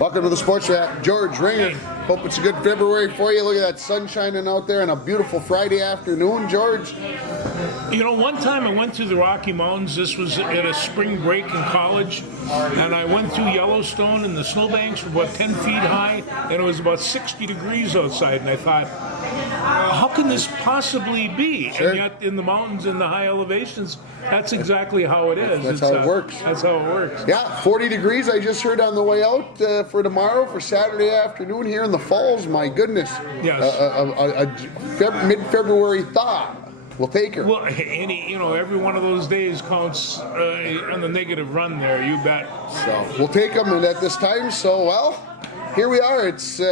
Welcome to the Sports Wrap. George Ringer. Hope it's a good February for you. Look at that sun shining out there on a beautiful Friday afternoon, George. You know, one time I went to the Rocky Mountains. This was at a spring break in college, and I went through Yellowstone, and the snowbanks were about 10 feet high, and it was about 60 degrees outside, and I thought, how can this possibly be? Sure. And yet in the mountains and the high elevations, that's exactly how it is. That's how it works. That's how it works. Yeah, 40 degrees I just heard on the way out for tomorrow, for Saturday afternoon here in the Falls. My goodness. Yes. A mid-February thaw. We'll take her. Well, every one of those days counts on the negative run there, you bet. So we'll take them at this time. So, well, here we are. It's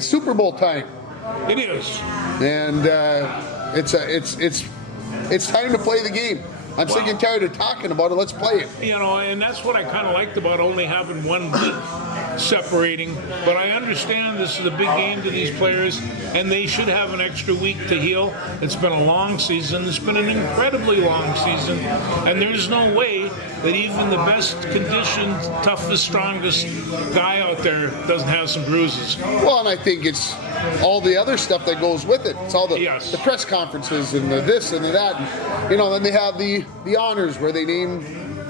Super Bowl time. It is. And it's time to play the game. I'm sick and tired of talking about it. Let's play it. You know, and that's what I kind of liked about only having 1 week separating. But I understand this is a big game to these players, and they should have an extra week to heal. It's been a long season. It's been an incredibly long season. And there's no way that even the best conditioned, toughest, strongest guy out there doesn't have some bruises. Well, and I think it's all the other stuff that goes with it. It's all the press conferences and the this and the that. And, then they have the honors where they name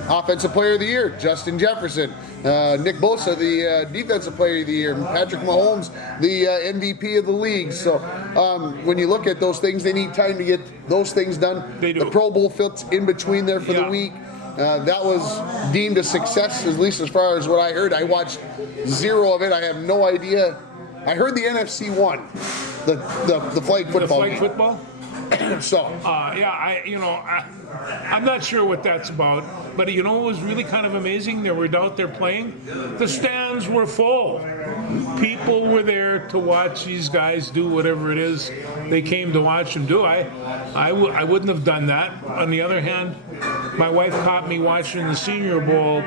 Offensive Player of the Year, Justin Jefferson, Nick Bosa, the Defensive Player of the Year, and Patrick Mahomes, the MVP of the league. So when you look at those things, they need time to get those things done. They do. The Pro Bowl fits in between there for the week. That was deemed a success, at least as far as what I heard. I watched zero of it. I have no idea. I heard the NFC won the flag football. The flag football? So I'm not sure what that's about, but what was really kind of amazing? They were out there playing. The stands were full. People were there to watch these guys do whatever it is they came to watch them do. I wouldn't have done that. On the other hand, my wife caught me watching the Senior Bowl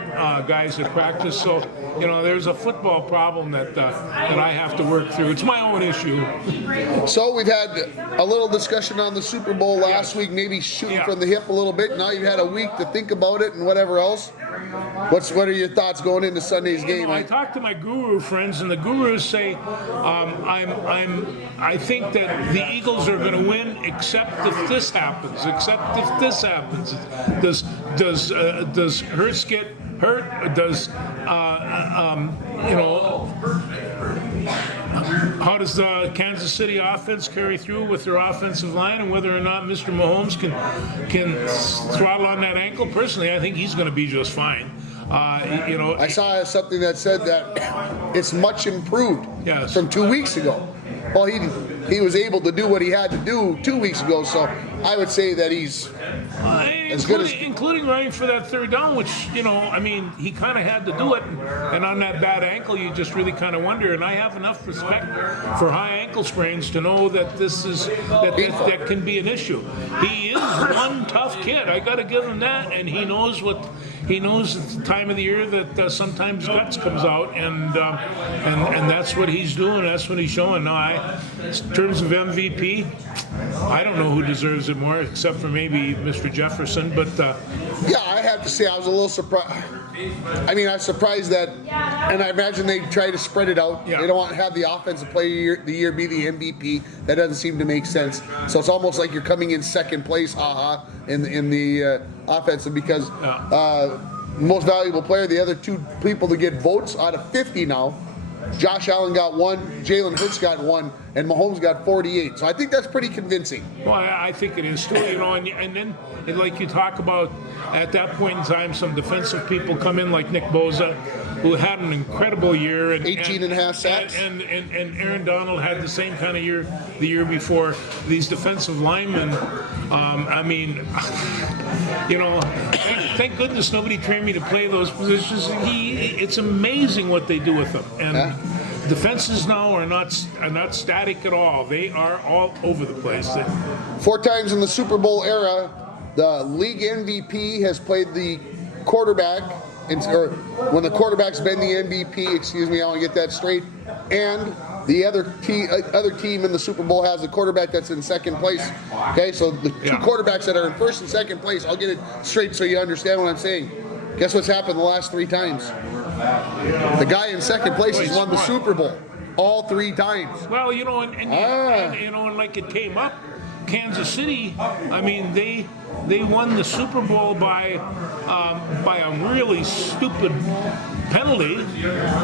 guys at practice. So there's a football problem that I have to work through. It's my own issue. So we've had a little discussion on the Super Bowl last week, maybe shooting from the hip a little bit. Now you've had a week to think about it and whatever else. What are your thoughts going into Sunday's game? I talked to my guru friends, and the gurus say I think that the Eagles are going to win, except if this happens. Except if this happens. Does Hurts get hurt? Does how does the Kansas City offense carry through with their offensive line, and whether or not Mr. Mahomes can throttle on that ankle? Personally, I think he's going to be just fine. I saw something that said that it's much improved from 2 weeks ago. Well, he was able to do what he had to do 2 weeks ago, so I would say that he's as good as... Including running for that third down, which, he kind of had to do it. And on that bad ankle, you just really kind of wonder. And I have enough respect for high ankle sprains to know that that can be an issue. He is one tough kid. I got to give him that. And he knows it's the time of the year that sometimes guts comes out, and that's what he's doing. That's what he's showing. Now, in terms of MVP, I don't know who deserves it more, except for maybe Mr. Jefferson. But I have to say I was a little surprised. I mean, I was surprised that, and I imagine they try to spread it out. Yeah. They don't want to have the Offensive Player of the Year be the MVP. That doesn't seem to make sense. So it's almost like you're coming in second place, in the offensive, because most valuable player, the other two people to get votes out of 50 now. Josh Allen got 1, Jalen Hurts got 1, and Mahomes got 48. So I think that's pretty convincing. Well, I think it is too. And then like you talk about, at that point in time, some defensive people come in like Nick Bosa, who had an incredible year. 18 and a half sacks. And Aaron Donald had the same kind of year the year before. These defensive linemen, thank goodness nobody trained me to play those positions. It's amazing what they do with them. And defenses now are not static at all. They are all over the place. 4 times in the Super Bowl era, the league MVP has played the quarterback, or when the quarterback's been the MVP, I want to get that straight, and the other team in the Super Bowl has a quarterback that's in second place. Okay, so the two quarterbacks that are in first and second place, I'll get it straight so you understand what I'm saying. Guess what's happened the last 3 times? The guy in second place has won the Super Bowl all 3 times. Well, you know, and like it came up, Kansas City. I mean, they won the Super Bowl by a really stupid penalty,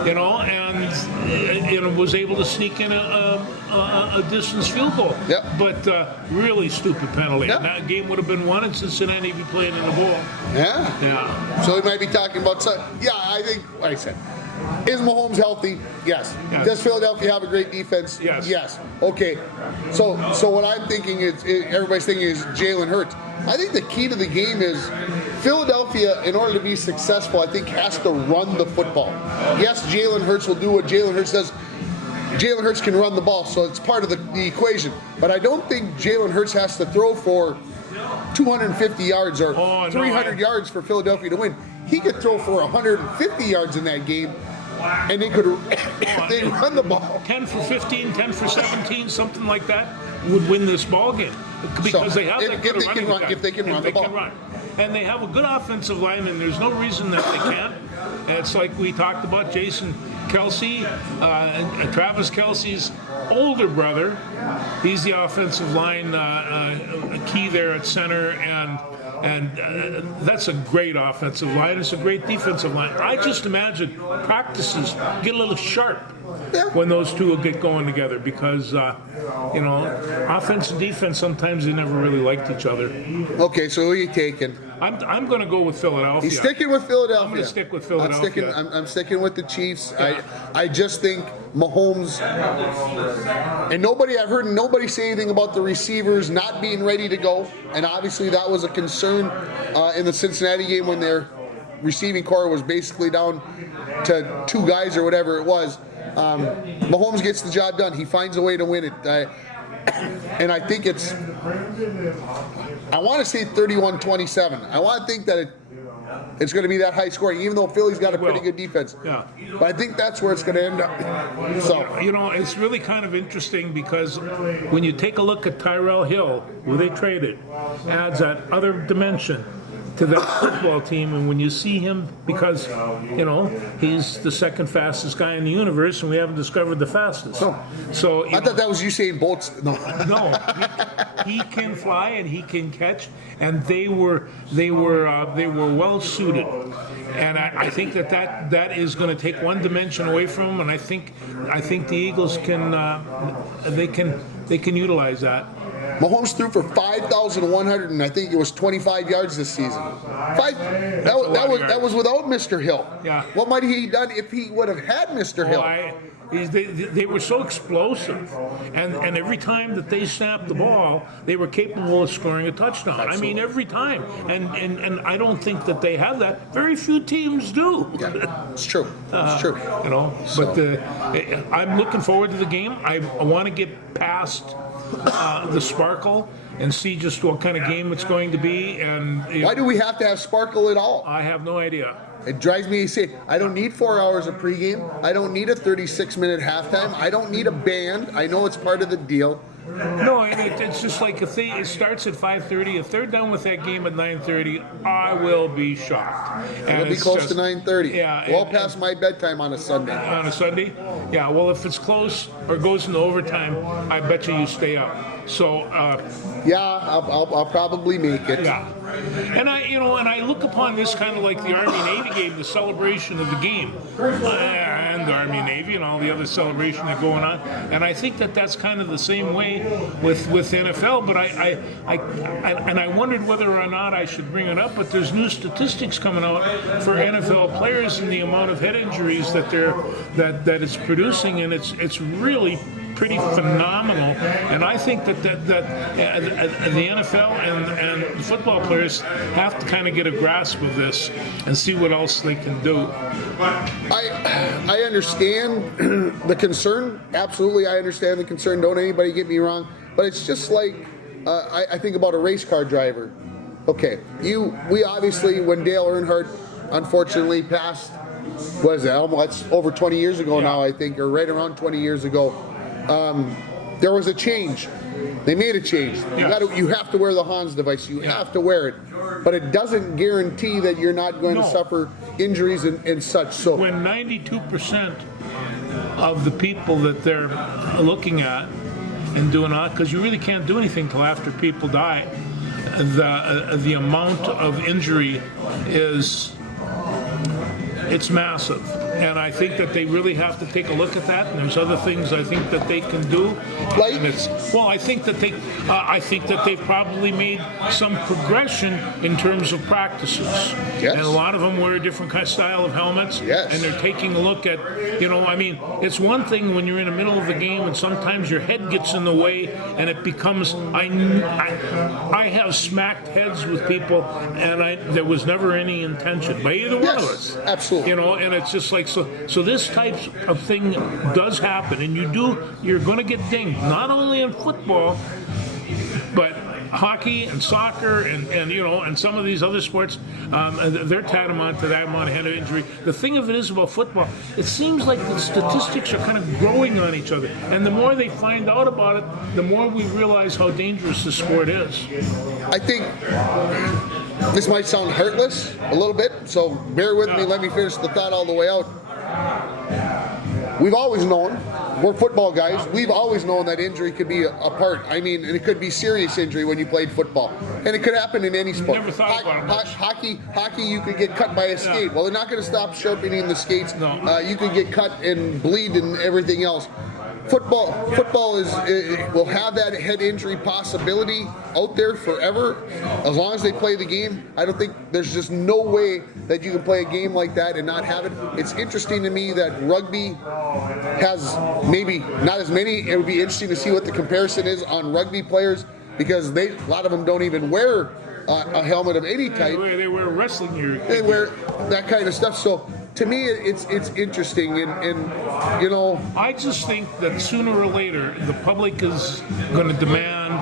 you know, and was able to sneak in a distance field goal. Yep. But really stupid penalty. Yep. That game would have been won in Cincinnati if you played in the bowl. Yeah. Yeah. So we might be talking about. Yeah, I think. Like I said, is Mahomes healthy? Yes. Does Philadelphia have a great defense? Yes. Yes. Okay. So what I'm thinking is everybody's thinking is Jalen Hurts. I think the key to the game is Philadelphia, in order to be successful, I think has to run the football. Yes, Jalen Hurts will do what Jalen Hurts does. Jalen Hurts can run the ball, so it's part of the equation. But I don't think Jalen Hurts has to throw for 250 yards or 300 yards for Philadelphia to win. He could throw for 150 yards in that game, and they run the ball. 10 for 15, 10 for 17, something like that would win this ball game because they have that good running attack. If they can run the ball. And they have a good offensive line, and there's no reason that they can't. And it's like we talked about Jason Kelce, Travis Kelce's older brother. He's the offensive line key there at center, and that's a great offensive line. It's a great defensive line. I just imagine practices get a little sharp when those two will get going together because, offense and defense, sometimes they never really liked each other. Okay, so who are you taking? I'm going to go with Philadelphia. He's sticking with Philadelphia. I'm going to stick with Philadelphia. I'm sticking with the Chiefs. Yeah. I just think Mahomes, and I've heard nobody say anything about the receivers not being ready to go, and obviously that was a concern in the Cincinnati game when their receiving core was basically down to 2 guys or whatever it was. Mahomes gets the job done. He finds a way to win it. And I think I want to say 31-27. I want to think that it's going to be that high scoring, even though Philly's got a pretty good defense. Yeah. But I think that's where it's going to end up. So it's really kind of interesting because when you take a look at Tyrell Hill, who they traded, adds that other dimension to that football team, and when you see him, because he's the second fastest guy in the universe, and we haven't discovered the fastest. So I thought that was Usain Bolt's. No, he can fly and he can catch, and they were well suited, and I think that is going to take one dimension away from him, and I think the Eagles can utilize that. Mahomes threw for 5,100 and I think it was 25 yards this season. That was without Mr. Hill. Yeah. What might he have done if he would have had Mr. Hill? They were so explosive, and every time that they snapped the ball, they were capable of scoring a touchdown. Absolutely. I mean, every time, and I don't think that they have that. Very few teams do. Yeah, it's true. It's true. But I'm looking forward to the game. I want to get past the sparkle and see just what kind of game it's going to be. And why do we have to have sparkle at all? I have no idea. It drives me insane. I don't need 4 hours of pregame. I don't need a 36-minute halftime. I don't need a band. I know it's part of the deal. No, it's just like if it starts at 5:30, if they're done with that game at 9:30, I will be shocked. It'll be close to 9:30. Yeah, well past my bedtime on a Sunday. On a Sunday? Yeah. Well, if it's close or goes into overtime, I bet you stay up. So. Yeah, I'll probably make it. Yeah. And I look upon this kind of like the Army-Navy game, the celebration of the game, and the Army-Navy and all the other celebration that going on. And I think that that's kind of the same way with NFL. But I wondered whether or not I should bring it up. But there's new statistics coming out for NFL players and the amount of head injuries that it's producing, and it's really pretty phenomenal, and I think that the NFL and the football players have to kind of get a grasp of this and see what else they can do. I understand the concern. Absolutely, I understand the concern. Don't anybody get me wrong, but it's just like I think about a race car driver. Okay, we obviously, when Dale Earnhardt unfortunately passed, what is it? Almost over 20 years ago now, I think, or right around 20 years ago. There was a change. They made a change. You have to wear the Hans device. You have to wear it. But it doesn't guarantee that you're not going to suffer injuries and such. So when 92% of the people that they're looking at and doing on, because you really can't do anything till after people die, the amount of injury it's massive. And I think that they really have to take a look at that. And there's other things I think that they can do. Like? I think that they've probably made some progression in terms of practices. Yes. And a lot of them wear a different kind of style of helmets. Yes. And they're taking a look at, it's one thing when you're in the middle of the game and sometimes your head gets in the way and it becomes. I have smacked heads with people, and there was never any intention by either one of us. Absolutely. And it's just like. So this type of thing does happen, and you're going to get dinged, not only in football, but hockey and soccer and some of these other sports. They're tantamount to that amount of head injury. The thing of it is about football, it seems like the statistics are kind of growing on each other, and the more they find out about it, the more we realize how dangerous this sport is. I think this might sound heartless a little bit, so bear with me. Let me finish the thought all the way out. We've always known, we're football guys, we've always known that injury could be a part. I mean, and it could be serious injury when you played football. And it could happen in any sport. Never thought about it much. Hockey, you could get cut by a skate. Well, they're not going to stop sharpening the skates. No. You could get cut and bleed and everything else. Football will have that head injury possibility out there forever as long as they play the game. I don't think there's just no way that you can play a game like that and not have it. It's interesting to me that rugby has maybe not as many. It would be interesting to see what the comparison is on rugby players because a lot of them don't even wear a helmet of any type. They wear wrestling gear. They wear that kind of stuff. So to me, it's interesting, and I just think that sooner or later the public is going to demand.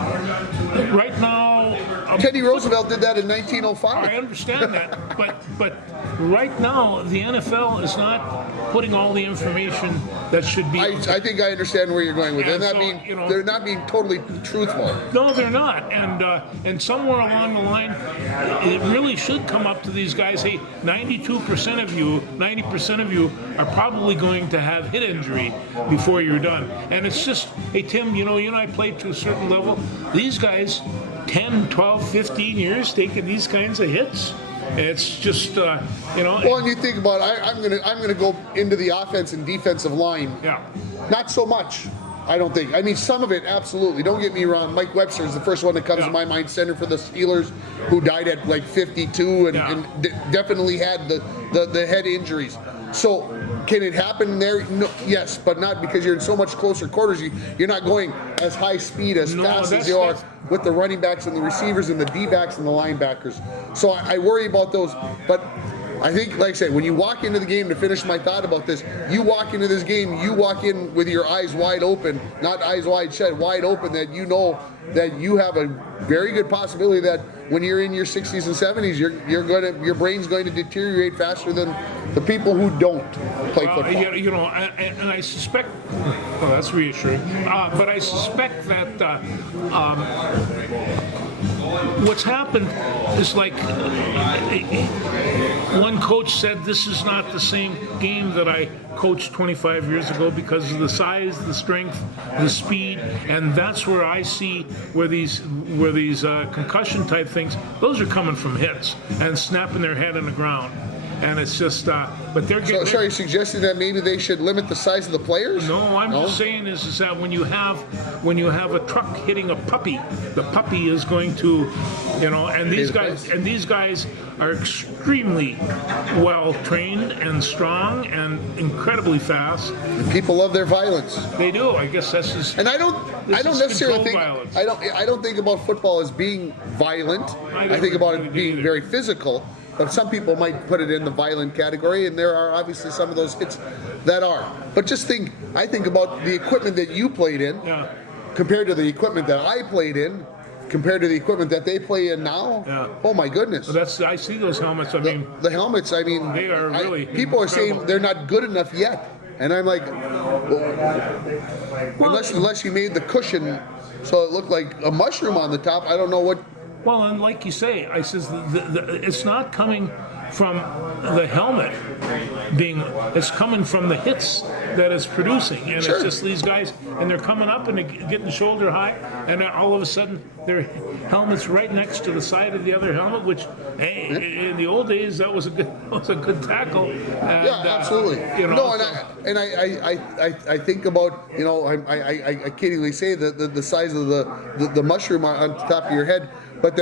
Right now, Teddy Roosevelt did that in 1905. I understand that, but right now the NFL is not putting all the information that should be. I think I understand where you're going with it. They're not being totally truthful. No, they're not, and somewhere along the line, it really should come up to these guys. Hey, 90% of you are probably going to have hip injury before you're done. And it's just, hey, Tim, you and I played to a certain level. These guys, 10, 12, 15 years taking these kinds of hits. It's just, Well, and you think about it, I'm gonna go into the offense and defensive line. Yeah. Not so much. I don't think. I mean, some of it, absolutely. Don't get me wrong. Mike Webster is the first one that comes to my mind, center for the Steelers, who died at like 52 and definitely had the head injuries. So, can it happen there? No, yes, but not because you're in so much closer quarters. You're not going as high speed, as fast as you are with the running backs and the receivers and the D-backs and the linebackers. So I worry about those. But I think, like I said, when you walk into the game, to finish my thought about this, you walk into this game, you walk in with your eyes wide open, not eyes wide shut, wide open, that you know that you have a very good possibility that when you're in your 60s and 70s, your brain's going to deteriorate faster than the people who don't play football. And I suspect, well, that's reassuring, but I suspect that what's happened is like one coach said, this is not the same game that I coached 25 years ago because of the size, the strength, the speed, and that's where I see where these concussion type things, those are coming from hits and snapping their head on the ground. And it's just, but they're getting. So are you suggesting that maybe they should limit the size of the players? No, I'm just saying is that when you have a truck hitting a puppy, the puppy is going to, and these guys are extremely well trained and strong and incredibly fast. And people love their violence. They do. I guess that's just. And I don't necessarily think violence. I don't think about football as being violent. I think about it being very physical. But some people might put it in the violent category, and there are obviously some of those hits that are. But I think about the equipment that you played in, compared to the equipment that I played in, compared to the equipment that they play in now. Yeah. Oh my goodness! I see those helmets. The helmets. I mean, they are really. People are saying they're not good enough yet, and I'm like, unless you made the cushion so it looked like a mushroom on the top. I don't know what. Well, and like you say, I says it's not coming from the helmet it's coming from the hits that it's producing, and Sure. it's just these guys, and they're coming up and they're getting shoulder high, and then all of a sudden their helmet's right next to the side of the other helmet, which hey, in the old days that was a good tackle. And, Yeah, absolutely. No, and I think about, I kiddingly say the size of the mushroom on the top of your head. But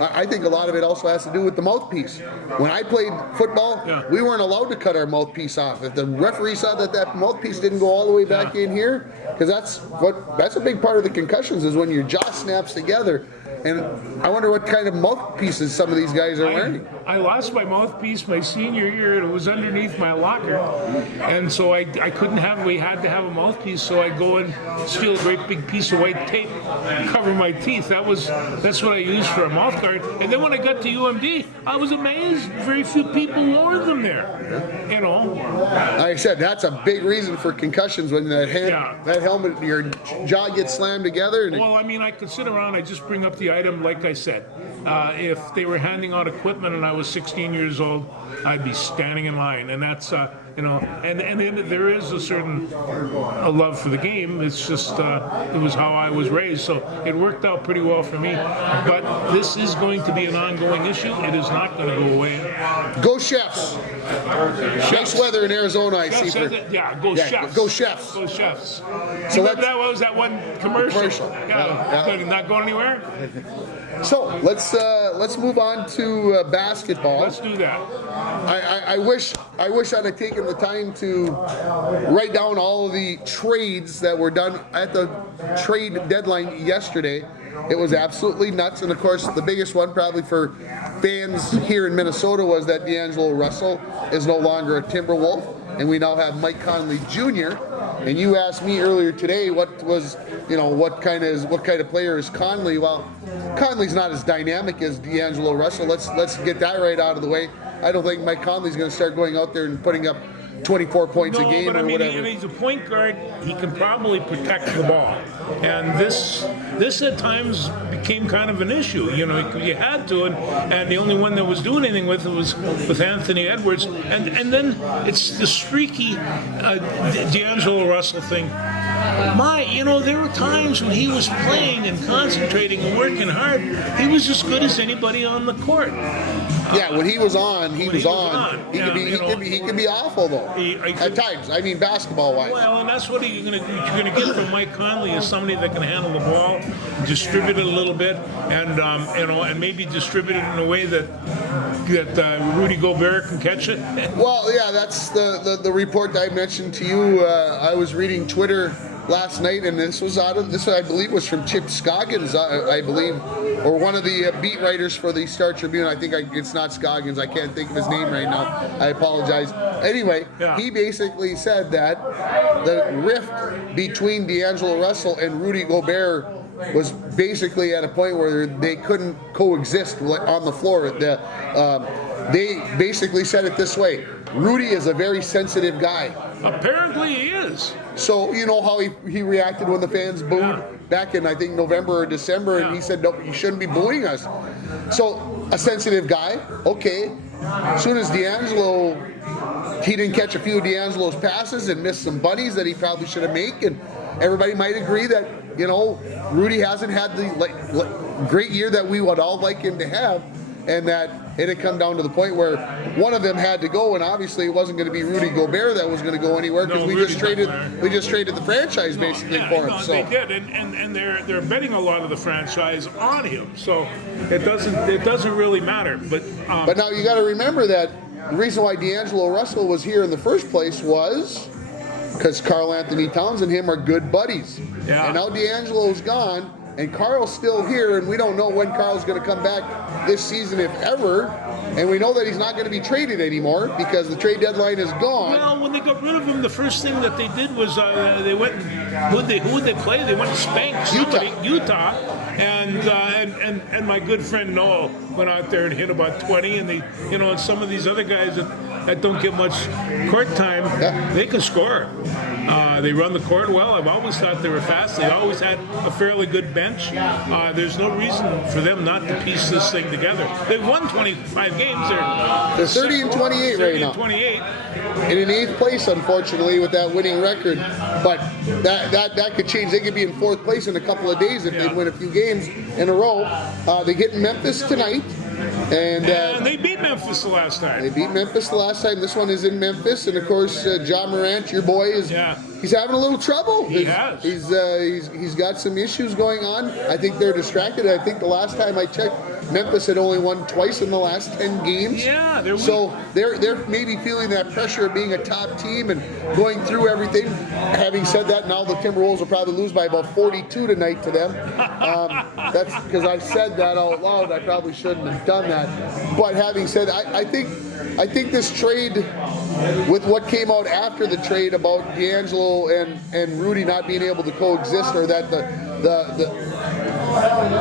I think a lot of it also has to do with the mouthpiece. When I played football, we weren't allowed to cut our mouthpiece off. If the referee saw that mouthpiece didn't go all the way back in here, because that's a big part of the concussions is when your jaw snaps together. And I wonder what kind of mouthpieces some of these guys are wearing. I lost my mouthpiece my senior year. It was underneath my locker, and so I couldn't have. We had to have a mouthpiece, so I go and steal a great big piece of white tape, cover my teeth. That's what I used for a mouth guard. And then when I got to UMD, I was amazed. Very few people wore them there. Like I said, that's a big reason for concussions when that helmet, your jaw gets slammed together. Well, I mean, I could sit around. I just bring up the item, like I said. If they were handing out equipment and I was 16 years old, I'd be standing in line, and that's and then there is a certain love for the game. It's just it was how I was raised, so it worked out pretty well for me. But this is going to be an ongoing issue. It is not going to go away. Go Chefs! Nice weather in Arizona, I see. Go Chefs! Go Chefs! Go Chefs! So that was that one commercial. Yeah. Not going anywhere. So let's move on to basketball. Let's do that. I wish I'd have taken the time to write down all of the trades that were done at the trade deadline yesterday. It was absolutely nuts, and of course the biggest one probably for fans here in Minnesota was that D'Angelo Russell is no longer a Timberwolf, and we now have Mike Conley Jr. And you asked me earlier today what kind of player is Conley? Well, Conley's not as dynamic as D'Angelo Russell. Let's get that right out of the way. I don't think Mike Conley's going to start going out there and putting up 24 points a game but or whatever. He's a point guard. He can probably protect the ball, and this at times became kind of an issue. You had to, and the only one that was doing anything with it was with Anthony Edwards, and then it's the streaky D'Angelo Russell thing. There were times when he was playing and concentrating and working hard. He was as good as anybody on the court. When he was on, he was on. He could be awful though. At times, I mean basketball-wise. Well, and that's what you're going to get from Mike Conley is somebody that can handle the ball, distribute it a little bit, and maybe distribute it in a way that Rudy Gobert can catch it. Well, yeah, that's the report that I mentioned to you. I was reading Twitter last night, and this I believe was from Chip Scoggins, I believe, or one of the beat writers for the Star Tribune. I think it's not Scoggins. I can't think of his name right now. I apologize. Anyway, he basically said that the rift between D'Angelo Russell and Rudy Gobert was basically at a point where they couldn't coexist on the floor. They basically said it this way: Rudy is a very sensitive guy. Apparently he is. So you know how he reacted when the fans booed back in, I think, November or December, and he said, no, you shouldn't be booing us. So a sensitive guy, okay. As soon as D'Angelo, he didn't catch a few of D'Angelo's passes and missed some bunnies that he probably should have made, and everybody might agree that, Rudy hasn't had the great year that we would all like him to have, and that it had come down to the point where one of them had to go, and obviously it wasn't going to be Rudy Gobert that was going to go anywhere because we just traded the franchise basically for him. So they did, and they're betting a lot of the franchise on him. So it doesn't really matter. But now you got to remember that the reason why D'Angelo Russell was here in the first place was because Karl Anthony Towns and him are good buddies. Yeah. And now D'Angelo's gone, and Karl's still here, and we don't know when Karl's going to come back this season, if ever. And we know that he's not going to be traded anymore because the trade deadline is gone. Well, when they got rid of him, the first thing that they did was they went. Who would they play? They went to spank somebody, Utah, and my good friend Noel went out there and hit about 20, and and some of these other guys that that don't get much court time, they can score. They run the court well. I've always thought they were fast. They always had a fairly good bench. There's no reason for them not to piece this thing together. They've won 25 games. They're 30 and 28 right now. 28. And in 8th place, unfortunately, with that winning record. But that could change. They could be in 4th place in a couple of days if they win a few games in a row. They get Memphis tonight. And they beat Memphis the last time. They beat Memphis the last time. This one is in Memphis, and of course, Ja Morant, your boy, he's having a little trouble. He has. He's got some issues going on. I think they're distracted. I think the last time I checked, Memphis had only won twice in the last 10 games. Yeah, they're maybe feeling that pressure of being a top team and going through everything. Having said that, now the Timberwolves will probably lose by about 42 tonight to them. That's because I said that out loud. I probably shouldn't have done that. But having said, I think this trade, with what came out after the trade about D'Angelo and Rudy not being able to coexist, or that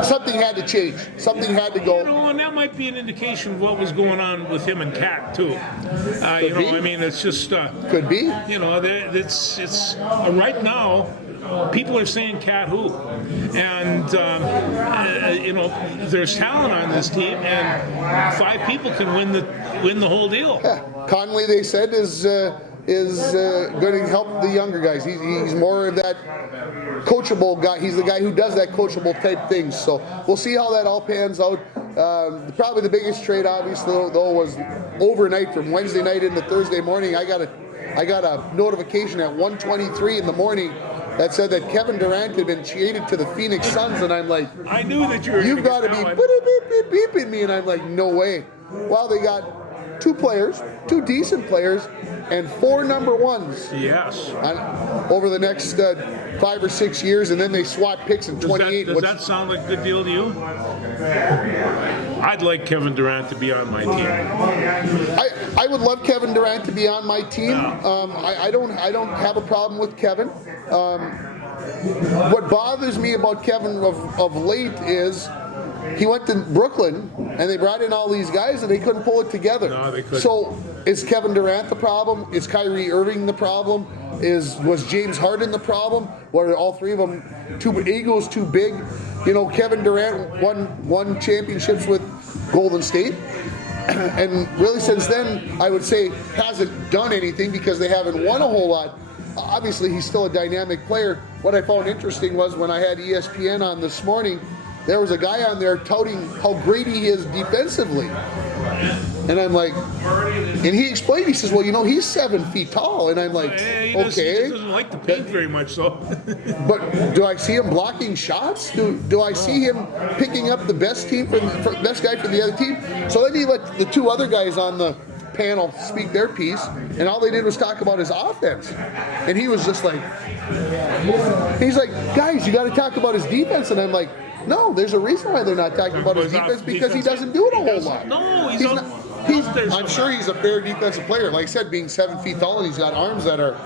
something had to change. Something had to go. And that might be an indication of what was going on with him and Cat too. I mean, it's just could be. It's right now. People are saying Cat who, and there's talent on this team, and 5 people can win the whole deal. Yeah. Conley, they said, is going to help the younger guys. He's more of that coachable guy. He's the guy who does that coachable type things. So we'll see how that all pans out. Probably the biggest trade, obviously, though, was overnight from Wednesday night into Thursday morning. I got a notification at 1:23 in the morning that said that Kevin Durant had been traded to the Phoenix Suns, and I'm like, I knew that you've got to be beeping me, and I'm like, no way. Well, they got 2 players, 2 decent players, and 4 number ones. Yes. Over the next 5 or 6 years, and then they swap picks in 28. Does that sound like a good deal to you? I'd like Kevin Durant to be on my team. I would love Kevin Durant to be on my team. I don't have a problem with Kevin. What bothers me about Kevin of late is he went to Brooklyn and they brought in all these guys and they couldn't pull it together. No, they couldn't. So is Kevin Durant the problem? Is Kyrie Irving the problem? Was James Harden the problem? Were all 3 of them egos too big? Kevin Durant won championships with Golden State. And really since then, I would say hasn't done anything because they haven't won a whole lot. Obviously, he's still a dynamic player. What I found interesting was when I had ESPN on this morning, there was a guy on there touting how great he is defensively. And I'm like, and he explained, he says, well, he's 7 feet tall. And I'm like, okay. He doesn't like the paint very much, so. But do I see him blocking shots? Do I see him picking up the best best guy for the other team? So then he let the 2 other guys on the panel speak their piece, and all they did was talk about his offense. And he was just like, he's like, guys, you got to talk about his defense. And I'm like, no, there's a reason why they're not talking about his defense, because he doesn't do it a whole lot. No, I'm sure he's a fair defensive player. Like I said, being 7 feet tall, and he's got arms that are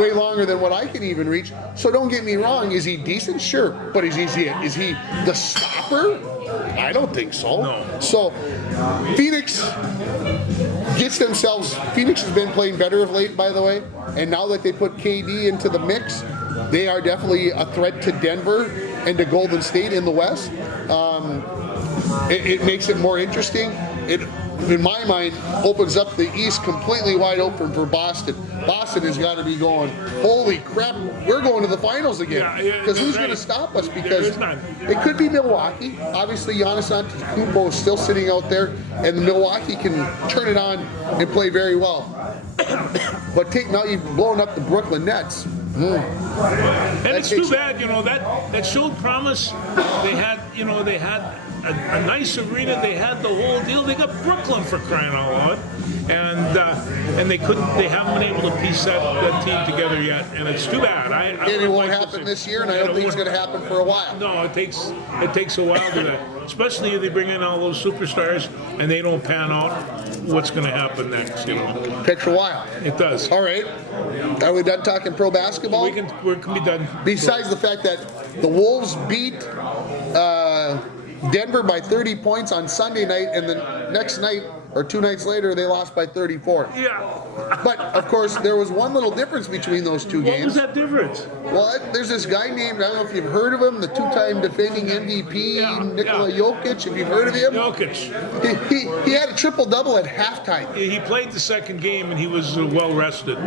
way longer than what I can even reach. So don't get me wrong. Is he decent? Sure. But is he the stopper? I don't think so. No. So Phoenix has been playing better of late, by the way. And now that they put KD into the mix, they are definitely a threat to Denver and to Golden State in the West. It makes it more interesting. It, in my mind, opens up the East completely wide open for Boston. Boston has got to be going, holy crap, we're going to the finals again. Because who's going to stop us? Because it could be Milwaukee. Obviously, Giannis Antetokounmpo is still sitting out there, and Milwaukee can turn it on and play very well. But now you've blown up the Brooklyn Nets. And it's too bad, that showed promise. They had a nice arena. They had the whole deal. They got Brooklyn, for crying out loud, and they haven't been able to piece that team together yet, and it's too bad. It won't happen this year, and I don't think it's going to happen for a while. No, it takes a while to that, especially if they bring in all those superstars and they don't pan out. What's going to happen next? Takes a while. It does. All right. Are we done talking pro basketball? We can be done. Besides the fact that the Wolves beat Denver by 30 points on Sunday night, and the next night or 2 nights later, they lost by 34. Yeah. But, of course, there was one little difference between those two What games. was that difference? Well, there's this guy named, I don't know if you've heard of him, the 2-time defending MVP, Yeah, Nikola Jokic. Have you heard of him? Jokic. He had a triple-double at halftime. He played the second game and he was well rested.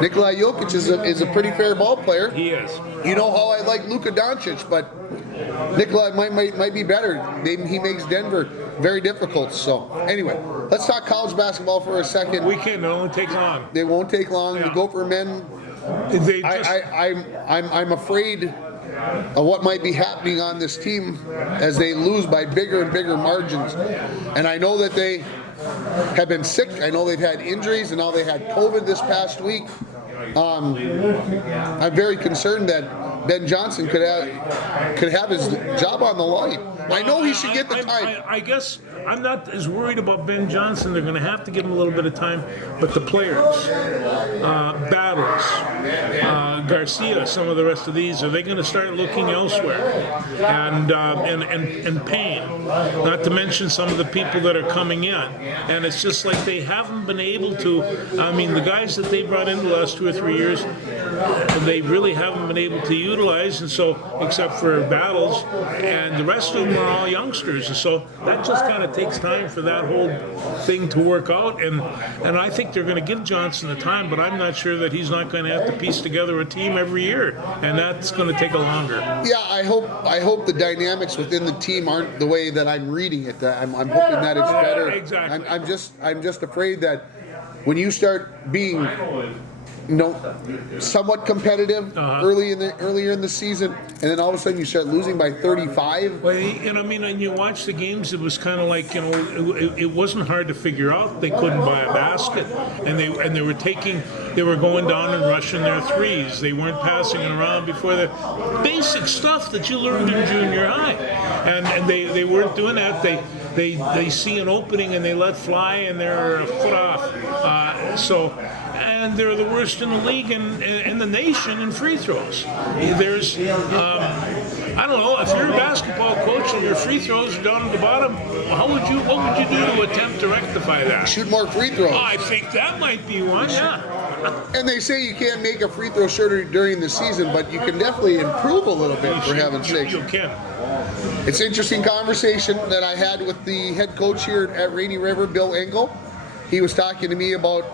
Nikola Jokic is a pretty fair ball player. He is. You know how I like Luka Doncic, but Nikola might be better. He makes Denver very difficult. So anyway, let's talk college basketball for a second. We can. It only takes long. They won't take long. Yeah. The Gopher men. They just, I'm afraid of what might be happening on this team as they lose by bigger and bigger margins. And I know that they have been sick. I know they've had injuries, and now they had COVID this past week. I'm very concerned that Ben Johnson could have his job on the line. I know he should get the time. I guess I'm not as worried about Ben Johnson. They're going to have to give him a little bit of time. But the players, Battles, Garcia, some of the rest of these, are they going to start looking elsewhere? And Payne, not to mention some of the people that are coming in. And it's just like they haven't been able to. I mean, the guys that they brought in the last 2 or 3 years, they really haven't been able to utilize. And so, except for Battles, and the rest of them are all youngsters. And so that just kind of takes time for that whole thing to work out. And I think they're going to give Johnson the time, but I'm not sure that he's not going to have to piece together a team every year, and that's going to take a longer. Yeah, I hope the dynamics within the team aren't the way that I'm reading it. I'm hoping that it's better. Exactly. I'm just afraid that when you start being somewhat competitive earlier in the season, and then all of a sudden you start losing by 35. Well, and I mean, and you watch the games, it was kind of like, it wasn't hard to figure out. They couldn't buy a basket, and they were going down and rushing their threes. They weren't passing it around before the basic stuff that you learned in junior high, and they weren't doing that. They see an opening and they let fly, and they're a foot off. And they're the worst in the league and in the nation in free throws. There's, I don't know, if you're a basketball coach and your free throws are down at the bottom, what would you do to attempt to rectify that? Shoot more free throws. I think that might be one, yeah. And they say you can't make a free throw shorter during the season, but you can definitely improve a little bit, for heaven's sake. You can. It's an interesting conversation that I had with the head coach here at Rainy River, Bill Engel. He was talking to me about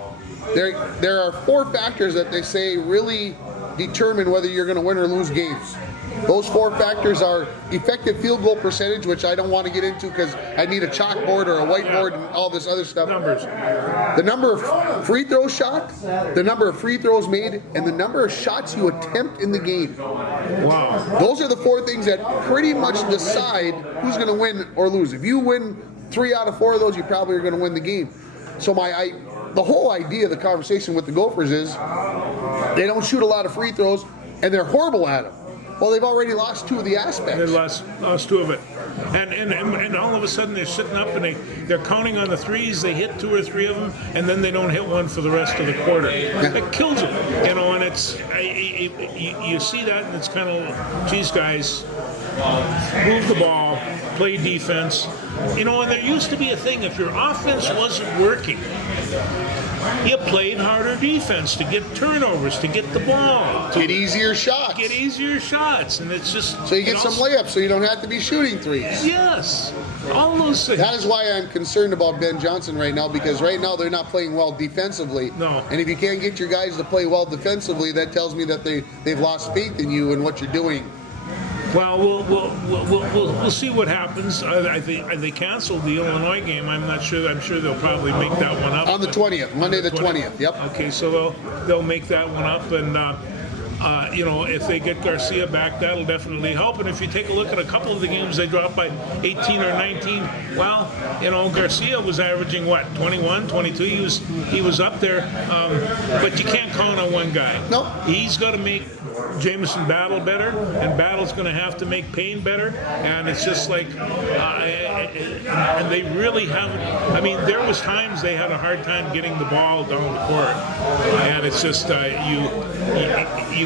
there are 4 factors that they say really determine whether you're going to win or lose games. Those 4 factors are effective field goal percentage, which I don't want to get into because I need a chalkboard or a whiteboard and all this other stuff. Numbers. The number of free throws shot, the number of free throws made, and the number of shots you attempt in the game. Wow. Those are the 4 things that pretty much decide who's going to win or lose. If you win 3 out of 4 of those, you probably are going to win the game. So the whole idea of the conversation with the Gophers is they don't shoot a lot of free throws, and they're horrible at them. Well, they've already lost 2 of the aspects. They lost 2 of it. And all of a sudden they're sitting up and they're counting on the threes. They hit 2 or 3 of them, and then they don't hit one for the rest of the quarter. It kills them, and it's you see that, and it's kind of, geez, guys, move the ball, play defense. And there used to be a thing, if your offense wasn't working, you played harder defense to get turnovers, to get the ball, to get easier shots. And it's just so you get some layups, so you don't have to be shooting threes. Yes, all those things. That is why I'm concerned about Ben Johnson right now, because right now they're not playing well defensively. No. And if you can't get your guys to play well defensively, that tells me that they've lost faith in you and what you're doing. Well, we'll see what happens. I think they canceled the Illinois game. I'm not sure. I'm sure they'll probably make that one up on the 20th, Monday the 20th. Yep. Okay, so they'll make that one up, and if they get Garcia back, that'll definitely help. And if you take a look at a couple of the games they dropped by 18 or 19, well, Garcia was averaging 21, 22. He was up there, but you can't count on one guy. No. He's got to make Jamison Battle better, and Battle's going to have to make Payne better, and it's just like, and they really haven't. I mean, there was times they had a hard time getting the ball down the court, and it's just you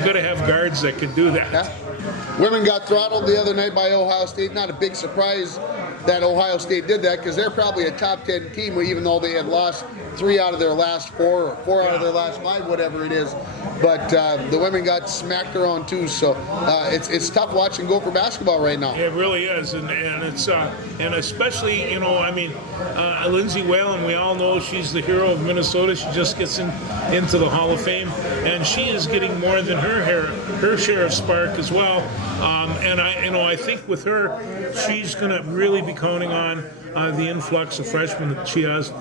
got to have guards that can do that. Yeah. Women got throttled the other night by Ohio State. Not a big surprise that Ohio State did that, because they're probably a top 10 team, even though they had lost 3 out of their last 4 or 4 out of their last 5, whatever it is. But the women got smacked around too, so it's tough watching Gopher basketball right now. It really is, and it's and especially, you know, I mean, Lindsay Whalen, we all know she's the hero of Minnesota. She just gets into the Hall of Fame, and she is getting more than her share of spark as well. And I think with her, she's going to really be counting on the influx of freshmen that she has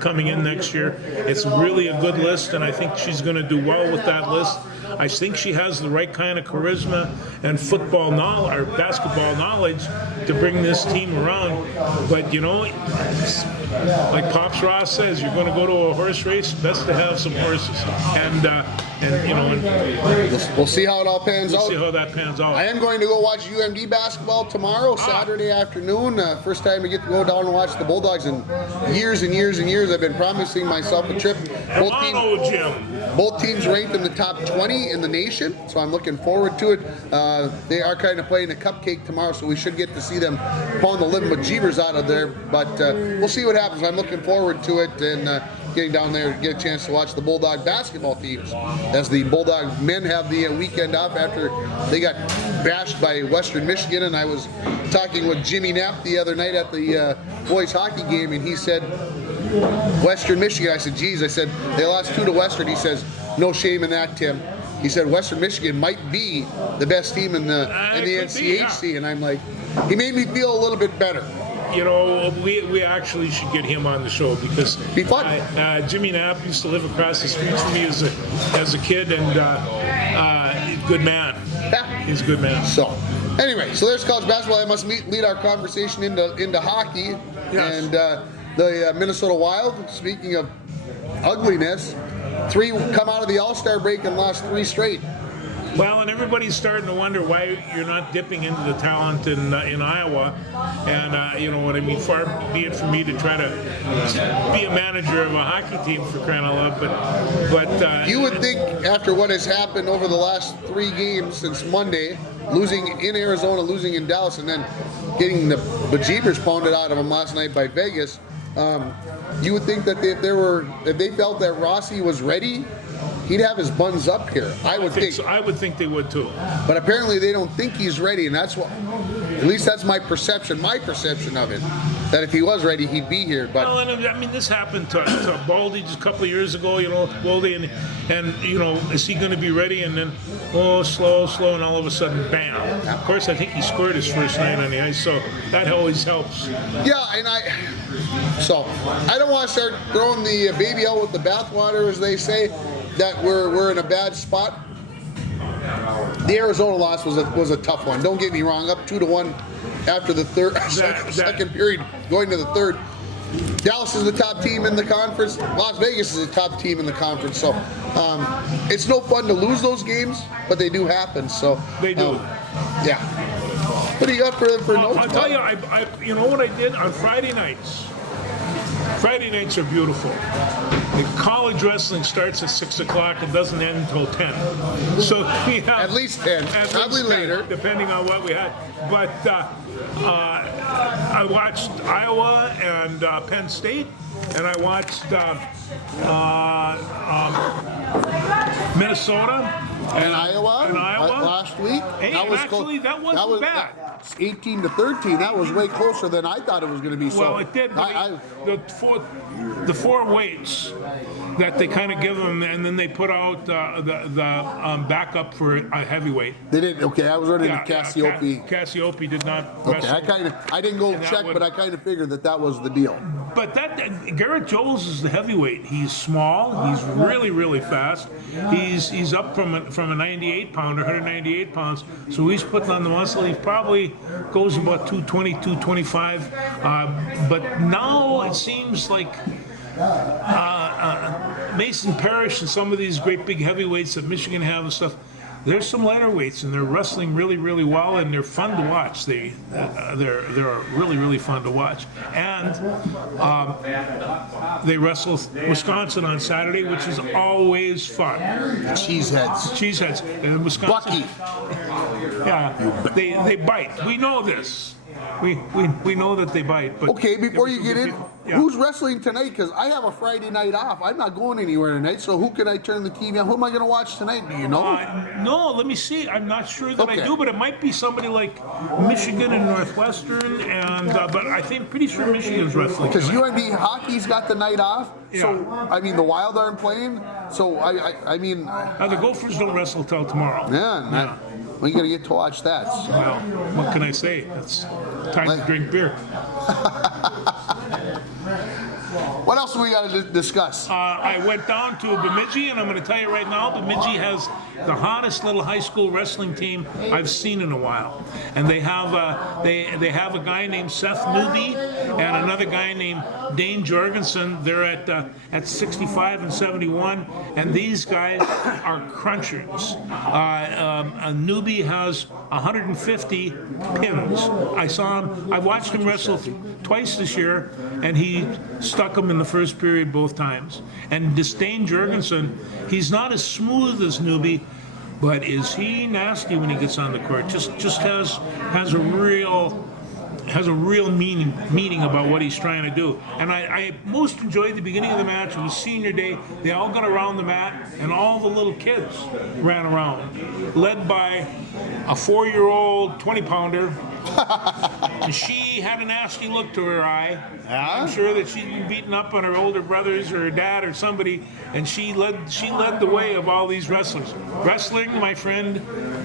coming in next year. It's really a good list, and I think she's going to do well with that list. I think she has the right kind of charisma and football knowledge or basketball knowledge to bring this team around. But you know, like Pops Ross says, you're going to go to a horse race. Best to have some horses, and you know, we'll see how it all pans out. We'll see how that pans out. I am going to go watch UMD basketball tomorrow, Saturday afternoon. First time I get to go down and watch the Bulldogs in years and years and years. I've been promising myself a trip. Both teams ranked in the top 20 in the nation, so I'm looking forward to it. They are kind of playing a cupcake tomorrow, so we should get to see them pulling the living bejeebers out of there. But we'll see what happens. I'm looking forward to it, and getting down there to get a chance to watch the Bulldog basketball teams, as the Bulldog men have the weekend off after they got bashed by Western Michigan. And I was talking with Jimmy Knapp the other night at the boys hockey game, and he said, Western Michigan. I said, geez, I said, they lost 2 to Western. He says, no shame in that, Tim. He said Western Michigan might be the best team in the NCHC, and I'm like, he made me feel a little bit better. You know, we actually should get him on the show, because be fun. Jimmy Knapp used to live across the street from me as a kid, and good man. Yeah. He's a good man. So, anyway, so there's college basketball. That must lead our conversation into hockey. Yes. And the Minnesota Wild, speaking of ugliness, 3 come out of the All-Star break and lost 3 straight. Well, and everybody's starting to wonder why you're not dipping into the talent in Iowa. And you know what I mean, far be it for me to try to be a manager of a hockey team, for crying out loud, but you would think, after what has happened over the last 3 games since Monday, losing in Arizona, losing in Dallas, and then getting the bejeebers pounded out of them last night by Vegas, you would think that if they felt that Rossi was ready, he'd have his buns up here. I would think. So. I would think they would too. But apparently they don't think he's ready, and that's what. At least that's my perception. My perception of it, that if he was ready, he'd be here. But well, and I mean, this happened to Baldy just a couple of years ago. You know, Baldy, and you know, is he going to be ready? And then, slow, and all of a sudden, bam! Of course, I think he scored his first night on the ice, so that always helps. Yeah, and I don't want to start throwing the baby out with the bathwater, as they say, that we're in a bad spot. The Arizona loss was a tough one. Don't get me wrong. Up 2-1 after the second period, going to the third. Dallas is the top team in the conference. Las Vegas is the top team in the conference. So it's no fun to lose those games, but they do happen. So they do. Yeah. What do you got for notes? I'll tell you, you know what I did on Friday nights? Friday nights are beautiful. The college wrestling starts at 6 o'clock and doesn't end until 10. So we have at least 10, probably later, depending on what we had. But I watched Iowa and Penn State, and I watched Minnesota and Iowa last week. Hey, actually, that wasn't bad. 18-13. That was way closer than I thought it was going to be. Well, it did. The 4 weights that they kind of give them, and then they put out the backup for a heavyweight. They did. Okay, I was running to Cassiope. Cassiope did not. Okay, I didn't go check, but I kind of figured that was the deal. But Garrett Jones is the heavyweight. He's small. He's really, really fast. He's up from a 98 pounder, 198 pounds. So he's putting on the muscle. He probably goes about 220, 225. But now it seems like Mason Parrish and some of these great big heavyweights that Michigan have and stuff, there's some lighter weights, and they're wrestling really, really well, and they're fun to watch. They're really, really fun to watch. And they wrestle Wisconsin on Saturday, which is always fun. Cheeseheads. And Wisconsin. Bucky. Yeah, they bite. We know this. We know that they bite. But Okay, before you get in, yeah. who's wrestling tonight? Because I have a Friday night off. I'm not going anywhere tonight, so who can I turn the TV on? Who am I going to watch tonight? Do you know? No, let me see. I'm not sure that Okay. I do, but it might be somebody like Michigan and Northwestern, and but I think pretty sure Michigan's wrestling. Because tonight. UND hockey's got the night off, so Yeah. I mean the Wild aren't playing. So I mean, The Gophers don't wrestle till tomorrow. yeah. Well, you got to get to watch that. So. Well, what can I say? It's time to drink beer. What else do we got to discuss? I went down to Bemidji, and I'm going to tell you right now, Bemidji has the hottest little high school wrestling team I've seen in a while. And they have they have a guy named Seth Newby and another guy named Dane Jorgensen. They're at 65 and 71, and these guys are crunchers. Newby has 150 pins. I saw him. I watched him wrestle twice this year, and he stuck him in the first period both times. And Dane Jorgensen, he's not as smooth as Newby, but is he nasty when he gets on the court? Just has a real meaning about what he's trying to do. And I most enjoyed the beginning of the match. It was senior day. They all got around the mat, and all the little kids ran around, led by a 4-year-old 20-pounder. And she had a nasty look to her eye. I'm sure that she'd been beaten up on her older brothers or her dad or somebody, and she led the way of all these wrestlers. Wrestling, my friend,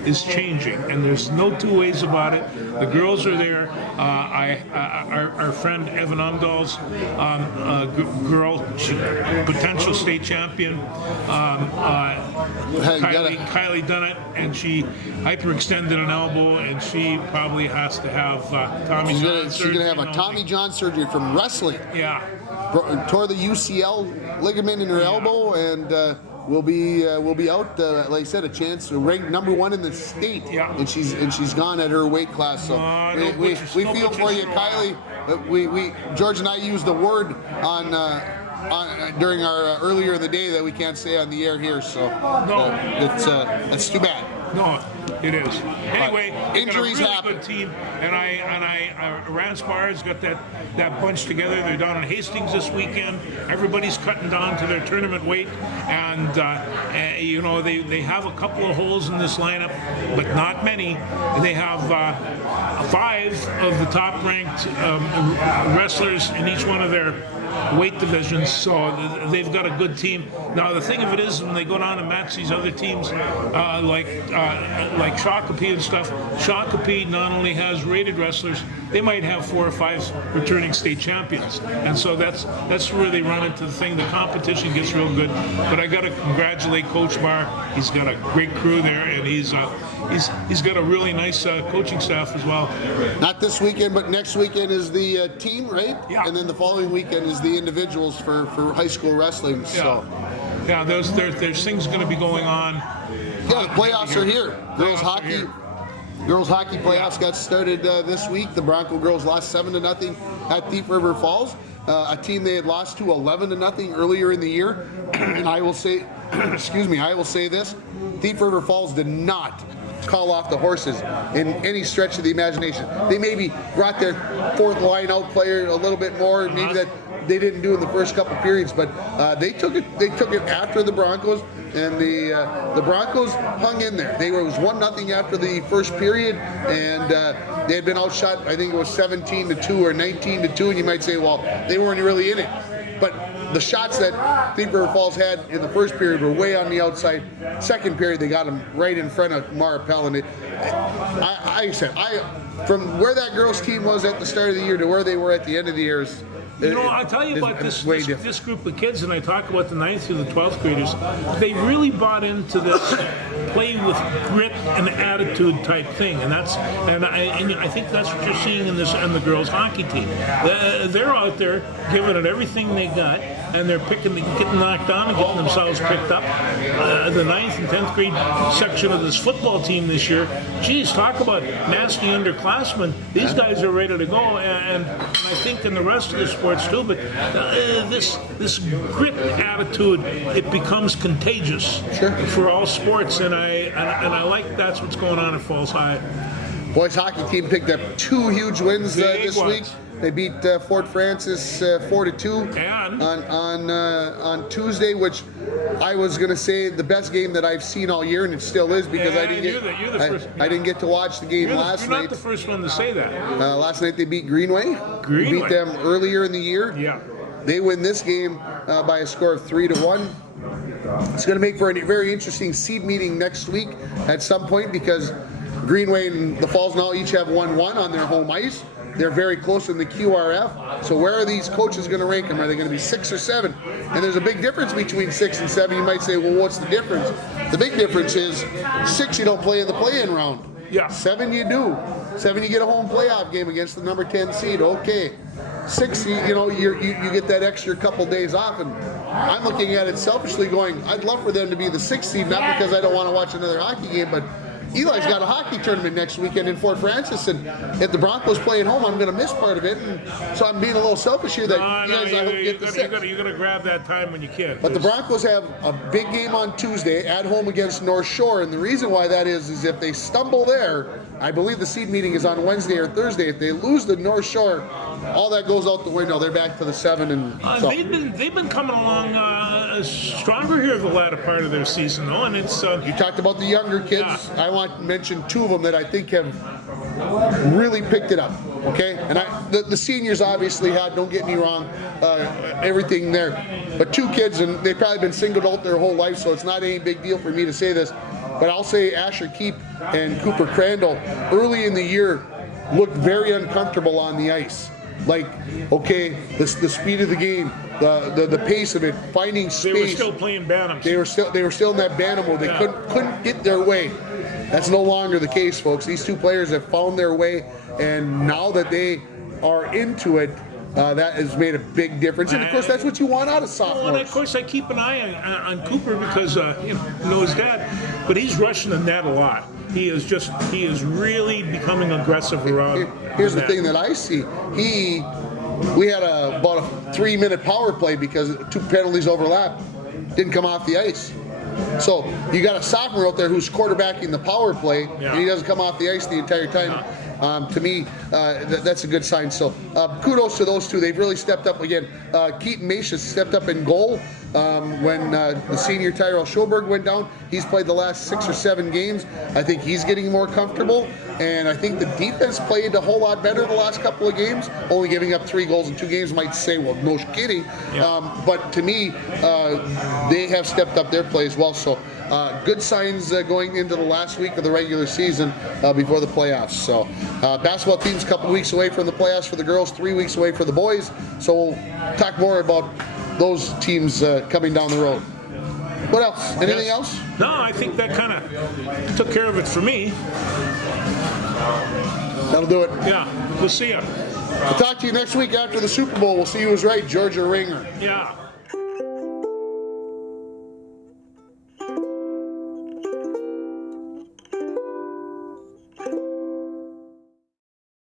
is changing, and there's no two ways about it. The girls are there. Our friend Evan Umdahl's girl, potential state champion, Kylie Dunnett, and she hyperextended an elbow, and she probably has to have Tommy John surgery. She's going to have a Tommy John surgery from wrestling. Yeah. Tore the UCL ligament in her elbow, and will be out. Like I said, a chance ranked number 1 in the state. Yeah. And she's gone at her weight class. So we feel for you, Kylie. George and I used the word on during our earlier in the day that we can't say on the air here. So it's too bad. No, it is. Anyway, injuries got a really happen. good team, and Ranspar's got that bunch together. They're down in Hastings this weekend. Everybody's cutting down to their tournament weight, and they have a couple of holes in this lineup, but not many. They have 5 of the top-ranked wrestlers in each one of their weight divisions, so they've got a good team. Now the thing of it is, when they go down and match these other teams like Shakopee and stuff, Shakopee not only has rated wrestlers, they might have 4 or 5 returning state champions, and so that's where they run into the thing. The competition gets real good, but I got to congratulate Coach Marr. He's got a great crew there, and he's got a really nice coaching staff as well. Not this weekend, but next weekend is the team, right? Yeah. And then the following weekend is the individuals for high school wrestling. So. Yeah, there's things going to be going on. Yeah, the playoffs are here. Girls hockey playoffs got started this week. The Bronco girls lost 7-0 at Thief River Falls, a team they had lost to 11-0 earlier in the year. And I will say, I will say this: Thief River Falls did not call off the horses in any stretch of the imagination. They maybe brought their 4th line out player a little bit more, maybe that they didn't do in the first couple periods, but they took it after the Broncos, and the Broncos hung in there. It was 1-0 after the first period, and they had been outshot. I think it was 17-2 or 19-2, and you might say, well, they weren't really in it, but the shots that Thief River Falls had in the first period were way on the outside. Second period, they got them right in front of Maripel, and from where that girls' team was at the start of the year to where they were at the end of the year is. I tell you about this group of kids, and I talk about the 9th through the 12th graders. They really bought into this play with grit and attitude type thing, and I think that's what you're seeing in the girls' hockey team. They're out there giving it everything they got. and they're getting knocked down and getting themselves picked up. The 9th and 10th grade section of this football team this year, geez, talk about nasty underclassmen. These guys are ready to go, and I think in the rest of the sports too. But this grit attitude, it becomes contagious for all sports, and I like that's what's going on at Falls High. Boys hockey team picked up 2 huge wins this week. They beat Fort Francis 4-2 on Tuesday, which I was going to say the best game that I've seen all year, and it still is because I didn't get to watch the game last night. You're not the first one to say that. Last night they beat Greenway. Beat them earlier in the year. Yeah. They win this game by a score of 3-1. It's going to make for a very interesting seed meeting next week at some point because Greenway and the Falls now each have 1-1 on their home ice. They're very close in the QRF. So where are these coaches going to rank them? Are they going to be 6 or 7? And there's a big difference between 6 and 7. You might say, well, what's the difference? The big difference is 6 you don't play in the play-in round. Yeah. 7 you do. 7 you get a home playoff game against the number 10 seed. Okay. 6 you get that extra couple days off, and I'm looking at it selfishly going, I'd love for them to be the 6th seed, not because I don't want to watch another hockey game, but Eli's got a hockey tournament next weekend in Fort Francis, and if the Broncos play at home, I'm going to miss part of it. And so I'm being a little selfish here that you guys I hope get the 6th. You're going to grab that time when you can. But the Broncos have a big game on Tuesday at home against North Shore, and the reason why that is if they stumble there, I believe the seed meeting is on Wednesday or Thursday. If they lose to North Shore, all that goes out the window. They're back to the 7, and so. They've been coming along stronger here the latter part of their season, though, and it's. You talked about the younger kids. Yeah. I want to mention 2 of them that I think have really picked it up. Okay, and the seniors obviously had. Don't get me wrong, everything there, but 2 kids, and they've probably been singled out their whole life, so it's not any big deal for me to say this. But I'll say Asher Keep and Cooper Crandall early in the year looked very uncomfortable on the ice. Like, okay, the speed of the game, the pace of it, finding space. They were still playing Bantams. They were still in that Bantam mode. They couldn't get their way. That's no longer the case, folks. These 2 players have found their way, and now that they are into it, that has made a big difference. And of course, that's what you want out of sophomores. Well, and of course, I keep an eye on Cooper because you know his dad, but he's rushing the net a lot. He is really becoming aggressive around. Here's the thing that I see. We had about a 3-minute power play because 2 penalties overlapped. Didn't come off the ice. So you got a sophomore out there who's quarterbacking the power play, and he doesn't come off the ice the entire time. To me, that's a good sign. So kudos to those 2. They've really stepped up again. Keaton Macias stepped up in goal when the senior Tyrell Schoberg went down. He's played the last 6 or 7 games. I think he's getting more comfortable, and I think the defense played a whole lot better the last couple of games. Only giving up 3 goals in 2 games might say, well, no kidding. But to me, they have stepped up their play as well. So good signs going into the last week of the regular season before the playoffs. So basketball team's a couple weeks away from the playoffs for the girls, 3 weeks away for the boys. So we'll talk more about those teams coming down the road. What else? Anything else? No, I think that kind of took care of it for me. That'll do it. Yeah, we'll see you. We'll talk to you next week after the Super Bowl. We'll see who was right, Georgia Ringer. Yeah.